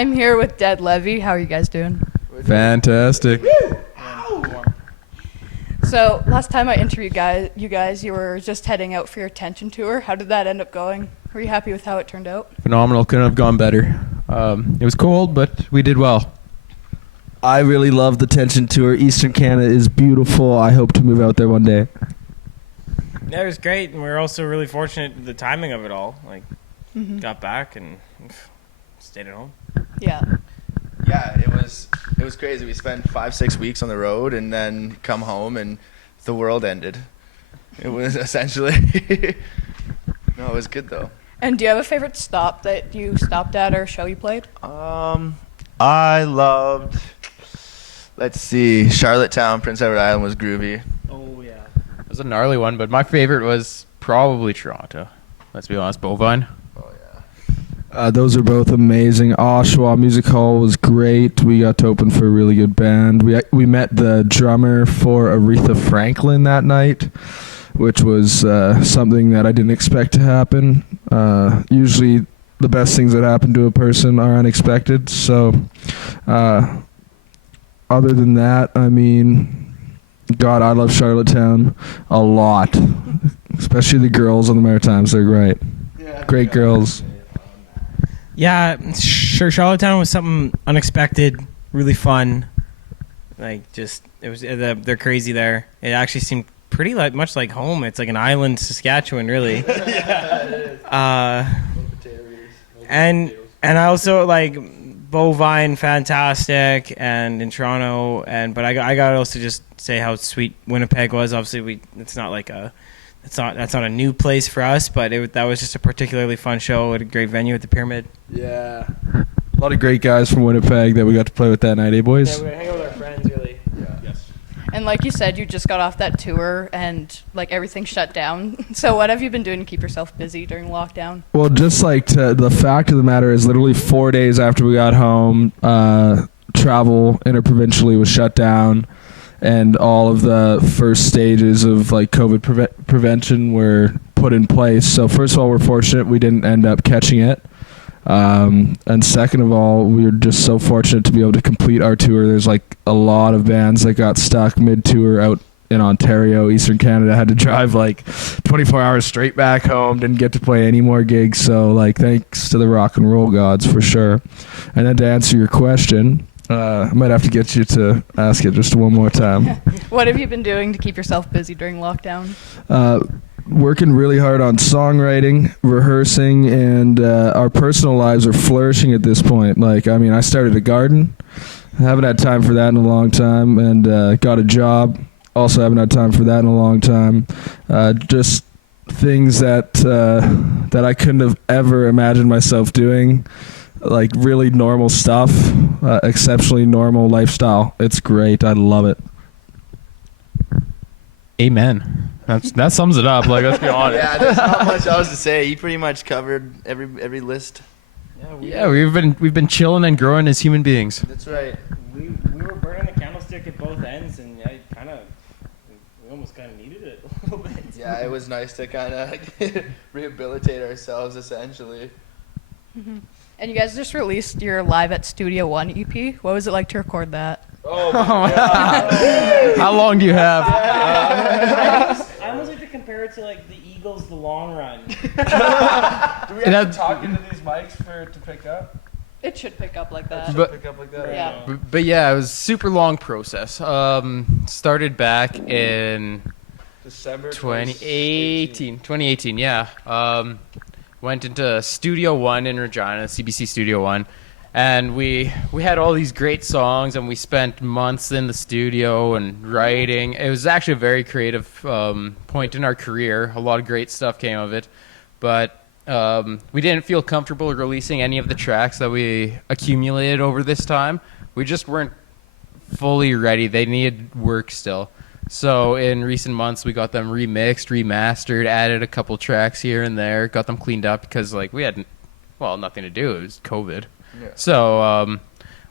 I'm here with Dead Levee. How are you guys doing? Fantastic. So last time I interviewed you guys, you were just heading out for your Attention tour. How did that end up going? Were you happy with how it turned out? Phenomenal. Couldn't have gone better. It was cold, but we did well. I really love the Tension Tour. Eastern Canada is beautiful. I hope to move out there one day. Yeah, it was great, and we were also really fortunate with the timing of it all. Like, got back and stayed at home. Yeah. Yeah, it was crazy. We spent 5-6 weeks on the road and then come home and the world ended. It was essentially no, it was good though. And do you have a favorite stop that you stopped at or show you played? I loved, let's see, Charlottetown, Prince Edward Island was groovy. Oh, yeah. It was a gnarly one, but my favorite was probably Toronto. Let's be honest, Bovine. Those are both amazing. Oshawa Music Hall was great. We got to open for a really good band. We met the drummer for Aretha Franklin that night, which was something that I didn't expect to happen. Usually the best things that happen to a person are unexpected. So other than that, I mean, God, I love Charlottetown a lot, especially the girls on the Maritimes. They're great. Yeah, great girls. Yeah, sure. Charlottetown was something unexpected, really fun. Like, just it was. They're crazy there. It actually seemed pretty much like home. It's like an island, Saskatchewan, really. Yeah, it is. And I also like Bovine, fantastic, and in Toronto. But I got to also just say how sweet Winnipeg was. Obviously, it's not like that's not a new place for us, but that was just a particularly fun show at a great venue at the Pyramid. Yeah. A lot of great guys from Winnipeg that we got to play with that night, eh, boys? Yeah, we hang out with our friends, really. Yeah. Yes. And like you said, you just got off that tour and like everything shut down. So what have you been doing to keep yourself busy during lockdown? Well, just like the fact of the matter is literally 4 days after we got home, travel interprovincially was shut down. And all of the first stages of like COVID prevention were put in place. So first of all, we're fortunate we didn't end up catching it. And second of all, we were just so fortunate to be able to complete our tour. There's like a lot of bands that got stuck mid-tour out in Ontario, Eastern Canada, had to drive like 24 hours straight back home, didn't get to play any more gigs. So like thanks to the rock and roll gods for sure. And then to answer your question, I might have to get you to ask it just one more time. What have you been doing to keep yourself busy during lockdown? Working really hard on songwriting, rehearsing, and our personal lives are flourishing at this point. Like, I mean, I started a garden. I haven't had time for that in a long time, and got a job. Also haven't had time for that in a long time. Just things that I couldn't have ever imagined myself doing. Like really normal stuff, exceptionally normal lifestyle. It's great. I love it. Amen. That sums it up. Like, let's be honest. Yeah, there's not much else to say. He pretty much covered every list. Yeah, we've been chilling and growing as human beings. That's right. We were burning a candlestick at both ends, and we almost kind of needed it a little bit. Yeah, it was nice to kind of rehabilitate ourselves, essentially. Mm-hmm. And you guys just released your Live at Studio One EP. What was it like to record that? Oh my God. How long do you have? I almost like to compare it to like the Eagles' The Long Run. Do we have to talk into these mics to pick up? It should pick up like that. Yeah. But yeah, it was a super long process. Started back in December 2018. 2018, yeah. Went into Studio One in Regina, CBC Studio One, and we had all these great songs, and we spent months in the studio and writing. It was actually a very creative point in our career. A lot of great stuff came of it, but we didn't feel comfortable releasing any of the tracks that we accumulated over this time. We just weren't fully ready. They needed work still. So in recent months, we got them remixed, remastered, added a couple tracks here and there, got them cleaned up because like we had, nothing to do. It was COVID. Yeah. So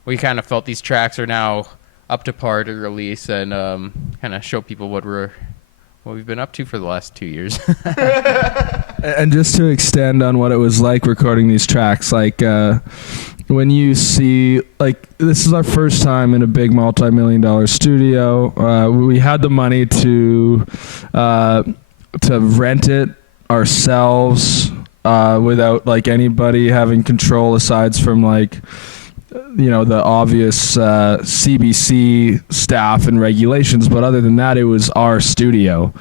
we kind of felt these tracks are now up to par to release and kind of show people what we've been up to for the last 2 years. And just to extend on what it was like recording these tracks, like when you see, like, this is our first time in a big multi-million-dollar studio. We had the money to rent it ourselves without like anybody having control aside from like, you know, the obvious CBC staff and regulations. But other than that, it was our studio.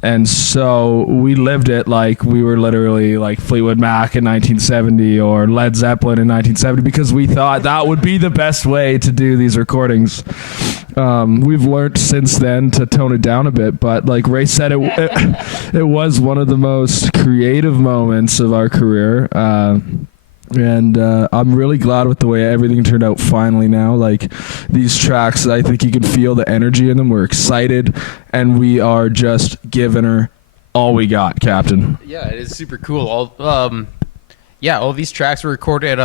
And so we lived it like we were literally like Fleetwood Mac in 1970 or Led Zeppelin in 1970, because we thought that would be the best way to do these recordings. We've learned since then to tone it down a bit, but like Ray said, it was one of the most creative moments of our career. And I'm really glad with the way everything turned out finally now. Like, these tracks, I think you can feel the energy in them. We're excited, and we are just giving her all we got, Captain. Yeah, it is super cool. All these tracks were recorded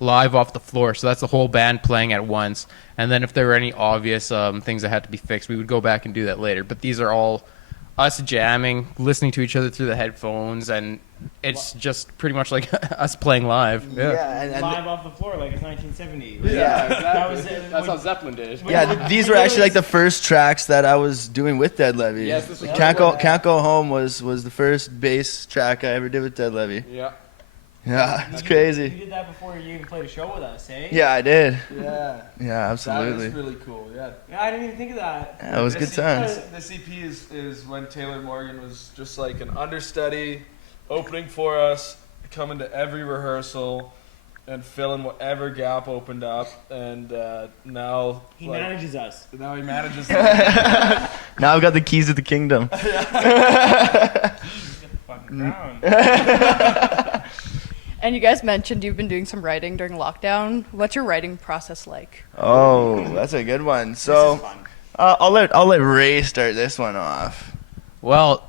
live off the floor, so that's the whole band playing at once. And then if there were any obvious things that had to be fixed, we would go back and do that later. But these are all us jamming, listening to each other through the headphones, and it's just pretty much like us playing live. And Live off the floor like it's 1970. Yeah, exactly. That's how Zeppelin did it. yeah, these were actually like the first tracks that I was doing with Dead Levee. Yes, this was Can't Go Home was the first bass track I ever did with Dead Levee. Yeah. Yeah, it's You crazy. did that before you even played a show with us, eh? Yeah, I did. Yeah. Yeah, absolutely. That is really cool, yeah. Yeah, I didn't even think of that. Yeah, it was good times. This EP is when Taylor Morgan was just like an understudy, opening for us, coming to every rehearsal, and filling whatever gap opened up. And now He manages us. Now he manages. Now I've got the keys to the kingdom. Fucking crown. And you guys mentioned you've been doing some writing during lockdown. What's your writing process like? Oh, that's a good one. So, I'll let Ray start this one off. Well,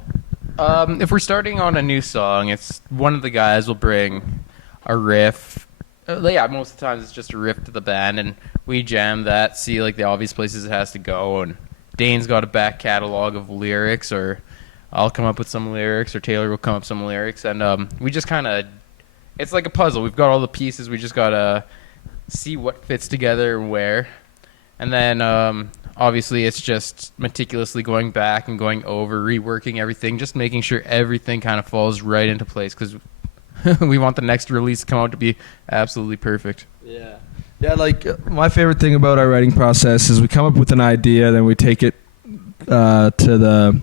if we're starting on a new song, it's one of the guys will bring a riff. Most of the times it's just a riff to the band, and we jam that, see like the obvious places it has to go. And Dane's got a back catalog of lyrics, or I'll come up with some lyrics, or Taylor will come up with some lyrics, and we just kind of. It's like a puzzle. We've got all the pieces. We just got to see what fits together and where. And then, obviously, it's just meticulously going back and going over, reworking everything, just making sure everything kind of falls right into place, because we want the next release to come out to be absolutely perfect. Yeah. Yeah, like, my favorite thing about our writing process is we come up with an idea, then we take it to the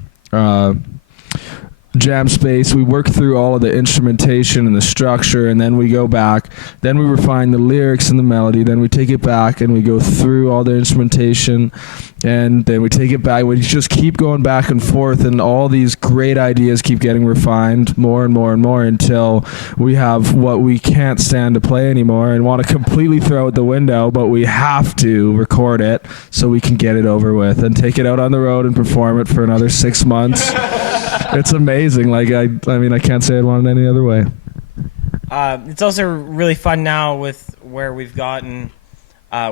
jam space. We work through all of the instrumentation and the structure, and then we go back. Then we refine the lyrics and the melody. Then we take it back and we go through all the instrumentation, and then we take it back. We just keep going back and forth, and all these great ideas keep getting refined more and more and more until we have what we can't stand to play anymore and want to completely throw out the window, but we have to record it so we can get it over with and take it out on the road and perform it for another 6 months. It's amazing. Like, I mean, I can't say I'd want it any other way. It's also really fun now with where we've gotten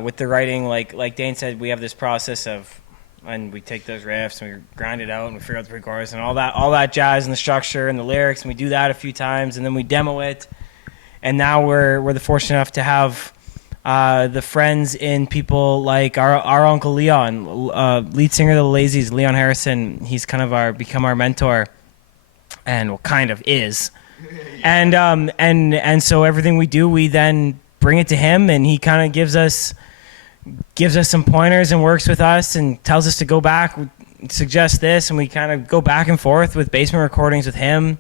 with the writing. Like Dane said, we have this process of, and we take those riffs and we grind it out and we figure out the pre-chorus and all that jazz and the structure and the lyrics, and we do that a few times and then we demo it. And now we're the fortunate enough to have the friends in people like our Uncle Leon, lead singer of the Lazies, Leon Harrison. He's kind of become our mentor, and well, kind of is. And so everything we do, we then bring it to him, and he kind of gives us some pointers and works with us and tells us to go back, suggest this, and we kind of go back and forth with basement recordings with him,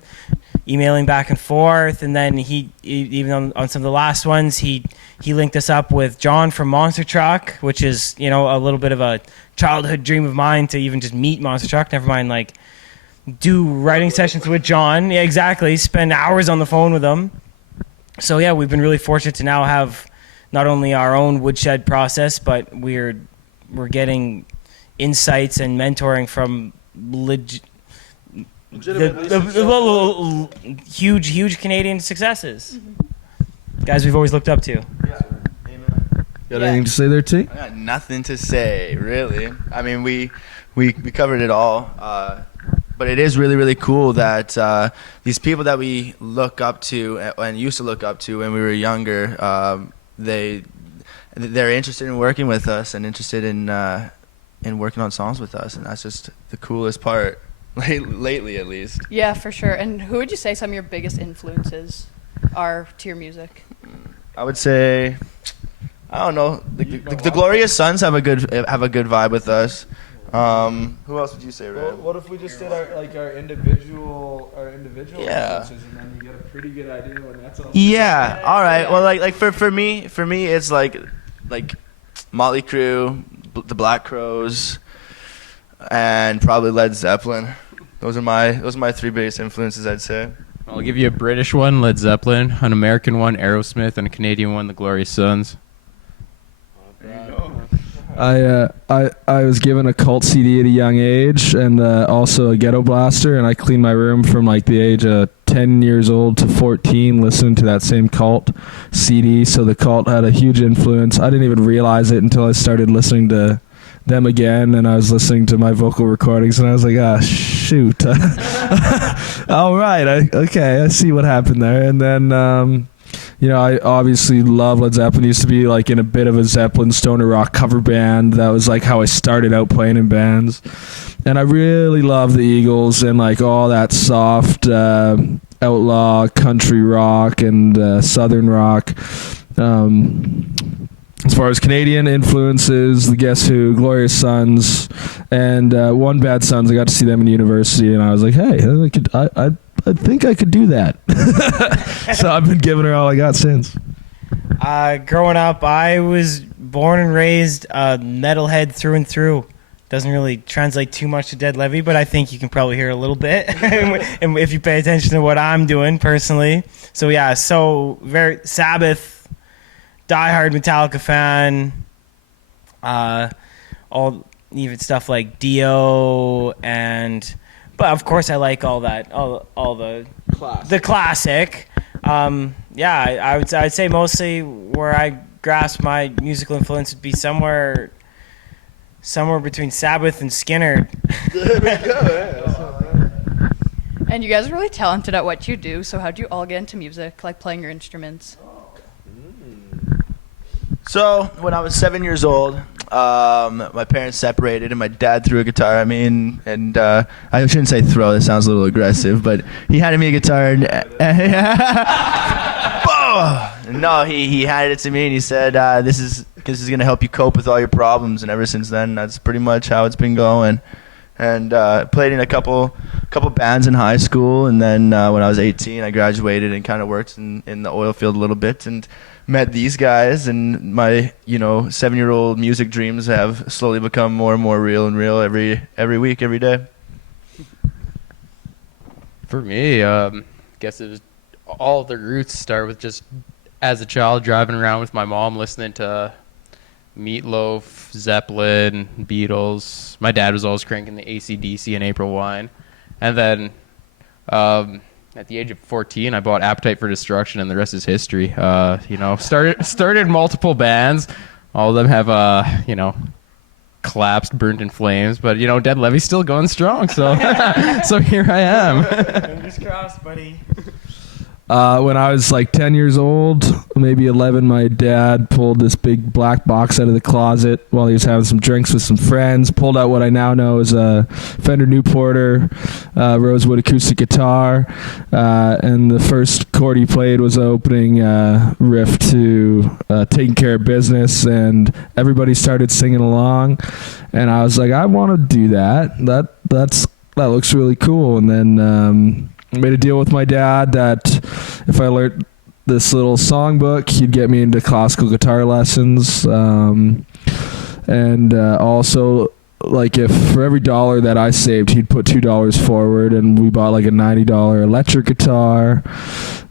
emailing back and forth. And then he even on some of the last ones, he linked us up with John from Monster Truck, which is, you know, a little bit of a childhood dream of mine to even just meet Monster Truck, never mind like do writing sessions with John. Yeah, exactly. Spend hours on the phone with him. So yeah, we've been really fortunate to now have not only our own woodshed process, but we're getting insights and mentoring from huge Canadian successes. Mm-hmm. Guys we've always looked up to. Yeah. Amen. Got anything to say there, T? I got nothing to say, really. I mean, we covered it all. But it is really, really cool that these people that we look up to and used to look up to when we were younger, they're interested in working with us and interested in working on songs with us, and that's just the coolest part, lately at least. Yeah, for sure. And who would you say some of your biggest influences are to your music? I would say, I don't know, the Glorious Sons have a good vibe with us. Who else would you say, Red? What if we just did our individual Yeah. influences, and then you get a pretty good idea when that's all. Yeah. All right. Well, like for me, it's like Motley Crue, the Black Crowes, and probably Led Zeppelin. Those are my three biggest influences, I'd say. I'll give you a British one, Led Zeppelin, an American one, Aerosmith, and a Canadian one, the Glorious Sons. There you go. I was given a cult CD at a young age, and also a ghetto blaster, and I cleaned my room from like the age of 10 years old to 14 listening to that same Cult CD. So the Cult had a huge influence. I didn't even realize it until I started listening to them again, and I was listening to my vocal recordings, and I was like, shoot. All right, okay, I see what happened there. And then I obviously love Led Zeppelin. Used to be like in a bit of a Zeppelin stoner rock cover band. That was like how I started out playing in bands. And I really love the Eagles and like all that soft outlaw country rock and southern rock. As far as Canadian influences, the Guess Who, Glorious Sons, and One Bad Sons. I got to see them in university, and I was like, hey, I think I could do that. So I've been giving her all I got since. Growing up, I was born and raised a metalhead through and through. Doesn't really translate too much to Dead Levee, but I think you can probably hear a little bit and if you pay attention to what I'm doing personally. So yeah, very Sabbath, diehard Metallica fan, all even stuff like Dio, but of course I like all that, all the classic. I'd say mostly where I grasp my musical influence would be somewhere between Sabbath and Skinner. There we go. And you guys are really talented at what you do, so how'd you all get into music, like playing your instruments? So when I was 7 years old, my parents separated, and my dad threw a guitter at me, and I shouldn't say throw. That sounds a little aggressive, but he handed me a guitar, and no, he handed it to me, and he said, "This is gonna help you cope with all your problems." And ever since then, that's pretty much how it's been going. And played in a couple bands in high school, and then when I was 18, I graduated and kind of worked in the oil field a little bit, and met these guys, and my 7-year-old music dreams have slowly become more and more real every week, every day. For me, guess it was all the roots start with just as a child driving around with my mom listening to Meatloaf, Zeppelin, Beatles. My dad was always cranking the AC/DC and April Wine. And then at the age of 14, I bought Appetite for Destruction, and the rest is history. Started multiple bands. All of them have, collapsed, burnt in flames. But, Dead Levee's still going strong. So so here I am. Fingers crossed, buddy. When I was like 10 years old, maybe 11, my dad pulled this big black box out of the closet while he was having some drinks with some friends, pulled out what I now know is a Fender Newporter Rosewood acoustic guitar, and the first chord he played was the opening riff to Taking Care of Business, and everybody started singing along, and I was like, I want to do that. That looks really cool. And then I made a deal with my dad that if I learned this little songbook, he'd get me into classical guitar lessons. And also, like, if for every $1 that I saved, he'd put $2 forward, and we bought like a $90 electric guitar.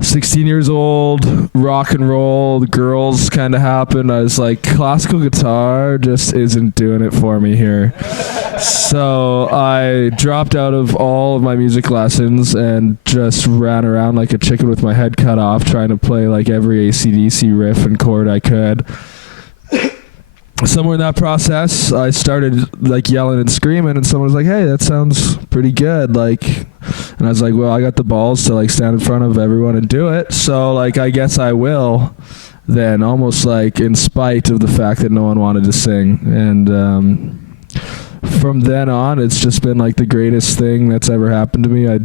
16 years old, rock and roll, the girls kind of happened. I was like, classical guitar just isn't doing it for me here. So I dropped out of all of my music lessons and just ran around like a chicken with my head cut off, trying to play like every AC/DC riff and chord I could. somewhere in that process, I started like yelling and screaming, and someone was like, "Hey, that sounds pretty good." Like, and I was like, "Well, I got the balls to like stand in front of everyone and do it, so like I guess I will." Then, almost like in spite of the fact that no one wanted to sing, and from then on, it's just been like the greatest thing that's ever happened to me. I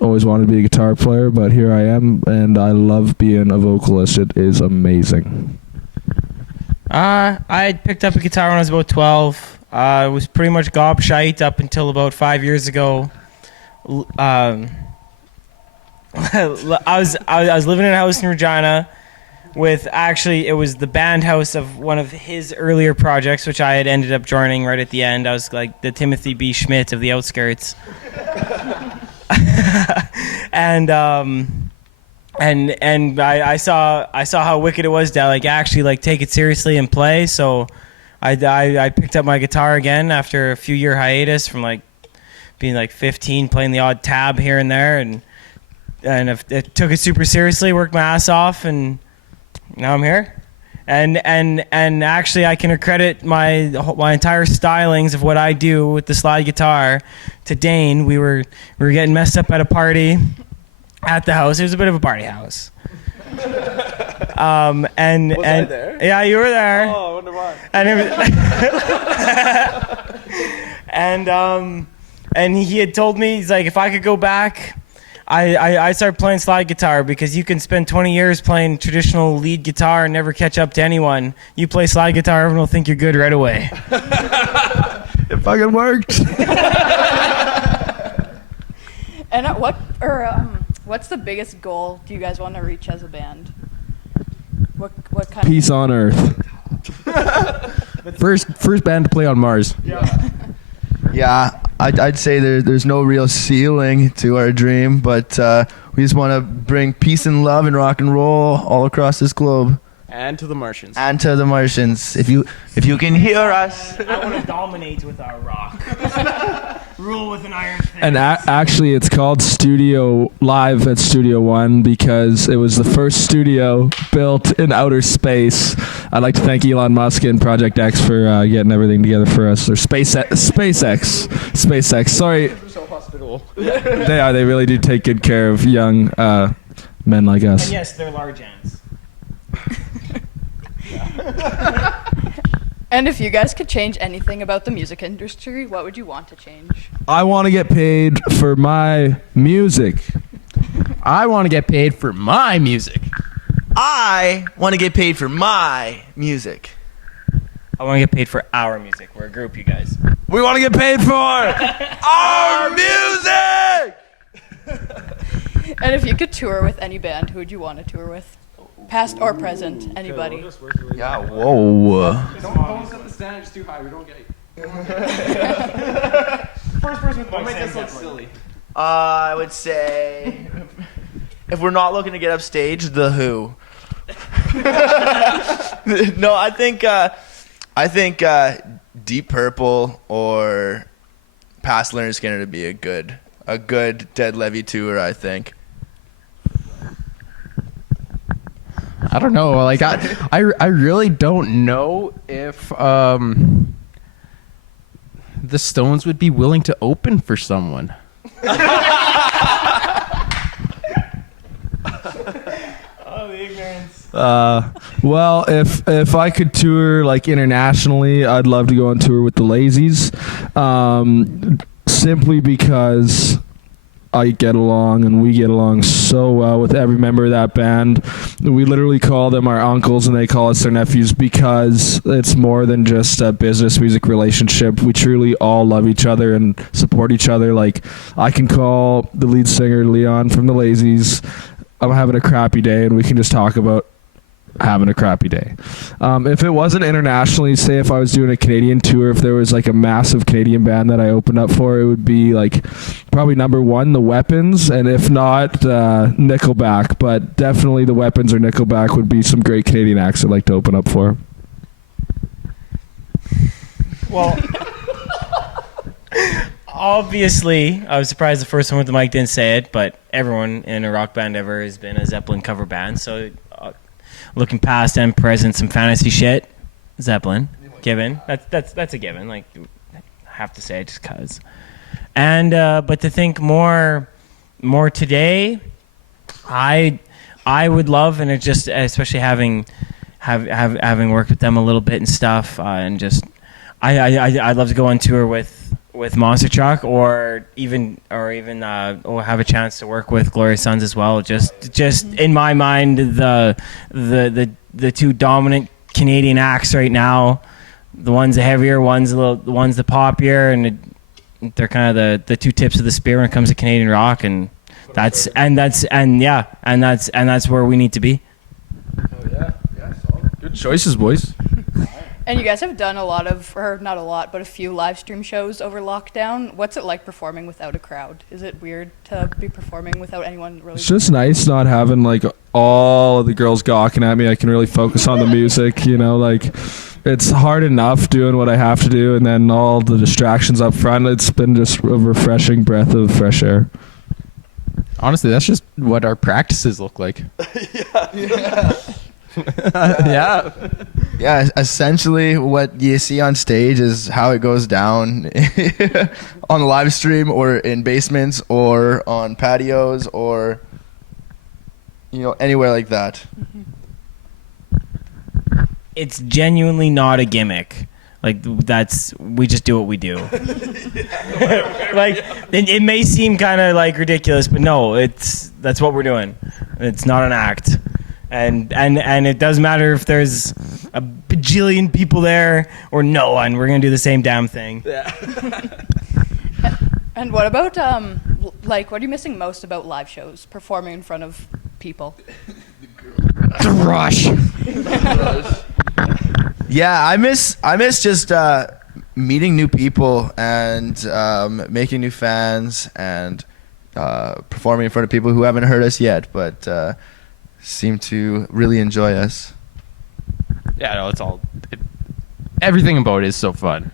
always wanted to be a guitar player, but here I am, and I love being a vocalist. It is amazing. I had picked up a guitar when I was about 12. I was pretty much gobshite up until about 5 years ago. I was living in a house in Regina with, actually, it was the band house of one of his earlier projects, which I had ended up joining right at the end. I was like the Timothy B. Schmidt of the outskirts. And I saw how wicked it was to like actually like take it seriously and play. So I picked up my guitar again after a few year hiatus from like being like 15, playing the odd tab here and there, and I took it super seriously, worked my ass off, and now I'm here. And actually, I can credit my entire stylings of what I do with the slide guitar to Dane. We were getting messed up at a party at the house. It was a bit of a party house. Was I there? Yeah, you were there. Oh, I wonder why. And he had told me, he's like, if I could go back, I started playing slide guitar because you can spend 20 years playing traditional lead guitar and never catch up to anyone. You play slide guitar, everyone will think you're good right away. It fucking worked. And what's the biggest goal do you guys want to reach as a band? What kind Peace on Earth. First band to play on Mars. Yeah, I'd say there's no real ceiling to our dream, but we just want to bring peace and love and rock and roll all across this globe. And to the Martians. And to the Martians. If you can hear us. I want to dominate with our rock. Rule with an iron fist. And actually, it's called Studio Live at Studio One because it was the first studio built in outer space. I'd like to thank Elon Musk and Project X for getting everything together for us. Or SpaceX. Sorry. So hospitable. They are. They really do take good care of young men like us. And yes, they're large ants. And if you guys could change anything about the music industry, what would you want to change? I want to get paid for my music. I want to get paid for my music. I want to get paid for my music. I want to get paid for our music. We're a group, you guys. We want to get paid for our music! And if you could tour with any band, who would you want to tour with? Past or present, anybody. Yeah, whoa. Don't set the standards too high. We don't get it. First person with Don't make us look silly. I would say, if we're not looking to get upstage, The Who. No, I think Deep Purple or Past Leonard Skinner to be a good Dead Levee tour, I think. I don't know. Like I really don't know if the Stones would be willing to open for someone. Oh, the ignorance. Well, if I could tour like internationally, I'd love to go on tour with the Lazies, simply because I get along and we get along so well with every member of that band. We literally call them our uncles and they call us their nephews because it's more than just a business music relationship. We truly all love each other and support each other. Like, I can call the lead singer Leon from the Lazies, I'm having a crappy day, and we can just talk about having a crappy day. If it wasn't internationally, say if I was doing a Canadian tour, if there was like a massive Canadian band that I opened up for, it would be like probably number one, The Weapons, and if not, Nickelback. But definitely The Weapons or Nickelback would be some great Canadian acts I'd like to open up for. Well, obviously, I was surprised the first one with the mic didn't say it, but everyone in a rock band ever has been a Zeppelin cover band, so looking past and present some fantasy shit, Zeppelin. given. That's a given. Like, I have to say it just cause. And but to think more today, I would love, and it just especially having worked with them a little bit and stuff, and just I'd love to go on tour with Monster Truck, or even or have a chance to work with Glorious Sons as well. Just in my mind, the two dominant Canadian acts right now, the one's the heavier, one's the poppier, and they're kind of the two tips of the spear when it comes to Canadian rock, and that's where we need to be. Oh yeah, solid. Good choices, boys. And you guys have done a few live stream shows over lockdown. What's it like performing without a crowd? Is it weird to be performing without anyone really? It's just nice not having like all of the girls gawking at me. I can really focus on the music, like it's hard enough doing what I have to do, and then all the distractions up front. It's been just a refreshing breath of fresh air. Honestly, that's just what our practices look like. Yeah. Yeah, essentially what you see on stage is how it goes down on the live stream, or in basements, or on patios, or anywhere like that. It's genuinely not a gimmick. Like, we just do what we do. Like, it may seem kind of like ridiculous, but no, that's what we're doing. It's not an act. And it doesn't matter if there's a bajillion people there or no one. We're gonna do the same damn thing. Yeah. And what about what are you missing most about live shows, performing in front of people? The rush. Yeah, I miss just meeting new people and making new fans, and performing in front of people who haven't heard us yet, but seem to really enjoy us. Yeah, no, everything about it is so fun.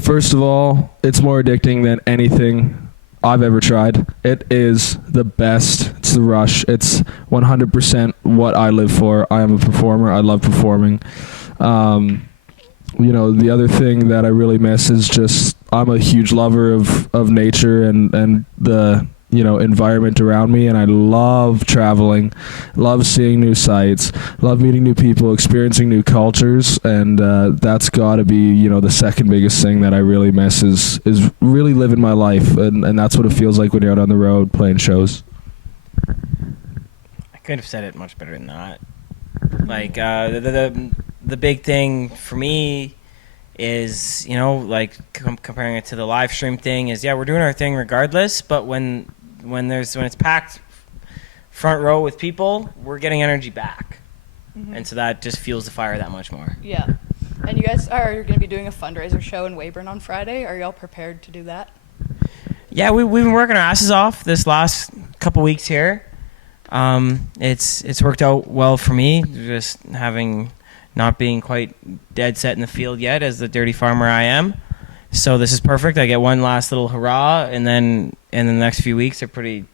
First of all, it's more addicting than anything I've ever tried. It is the best. It's the rush. It's 100% what I live for. I am a performer. I love performing. The other thing that I really miss is just, I'm a huge lover of nature and the environment around me, and I love traveling, love seeing new sights, love meeting new people, experiencing new cultures, and that's got to be the second biggest thing that I really miss is really living my life, and that's what it feels like when you're out on the road playing shows. I could have said it much better than that. Like, the big thing for me is, comparing it to the live stream thing is, we're doing our thing regardless, but when it's packed front row with people, we're getting energy back. Mm-hmm. And so that just fuels the fire that much more. Yeah. And you guys are going to be doing a fundraiser show in Weyburn on Friday. Are y'all prepared to do that? Yeah, we've been working our asses off this last couple weeks here. It's worked out well for me, just not being quite dead set in the field yet as the dirty farmer I am. So this is perfect. I get one last little hurrah, and then in the next few weeks are pretty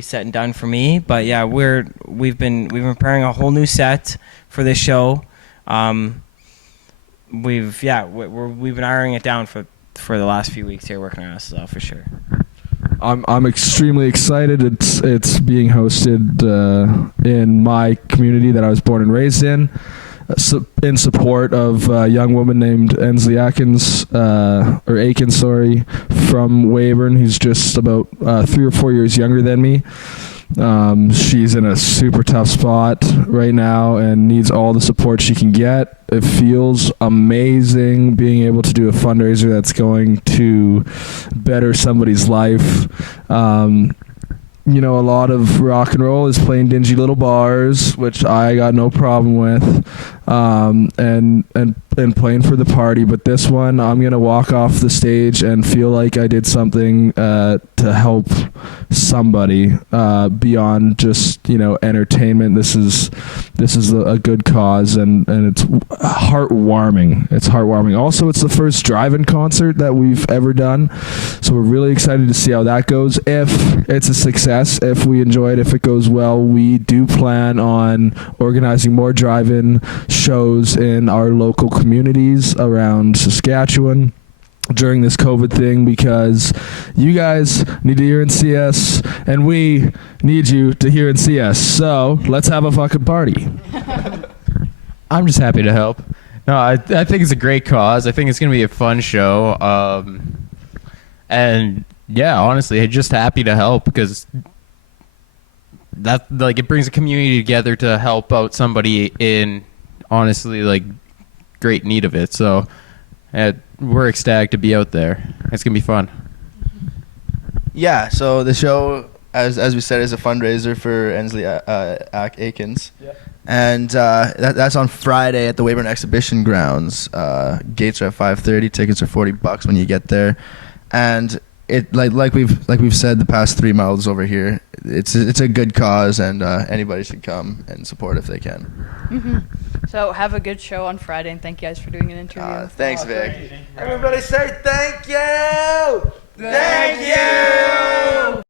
set and done for me. But yeah, we've been preparing a whole new set for this show. We've been ironing it down for the last few weeks here, working our asses off for sure. I'm extremely excited. It's being hosted in my community that I was born and raised in. In support of a young woman named Ensley Akins, from Weyburn, who's just about 3 or 4 years younger than me. She's in a super tough spot right now and needs all the support she can get. It feels amazing being able to do a fundraiser that's going to better somebody's life. A lot of rock and roll is playing dingy little bars, which I got no problem with, and playing for the party. But this one, I'm gonna walk off the stage and feel like I did something to help somebody beyond just entertainment. This is a good cause, and it's heartwarming. It's heartwarming. Also, it's the first drive-in concert that we've ever done, so we're really excited to see how that goes. If it's a success, if we enjoy it, if it goes well, we do plan on organizing more drive-in shows in our local communities around Saskatchewan during this COVID thing, because you guys need to hear and see us, and we need you to hear and see us. So let's have a fucking party. I'm just happy to help. No, I think it's a great cause. I think it's going to be a fun show. And yeah, honestly, I'm just happy to help, because that, like, it brings a community together to help out somebody in, honestly, like, great need of it. So we're ecstatic to be out there. It's going to be fun. Yeah, so the show, as we said, is a fundraiser for Ensley Akins. Yep. And that's on Friday at the Weyburn Exhibition Grounds. Gates are at 5:30. Tickets are $40 when you get there. And it like we've said the past 3 miles over here, it's a good cause, and anybody should come and support if they can. Mm-hmm. So have a good show on Friday, and thank you guys for doing an interview. Thanks, Vic. Everybody say thank you. Thank you.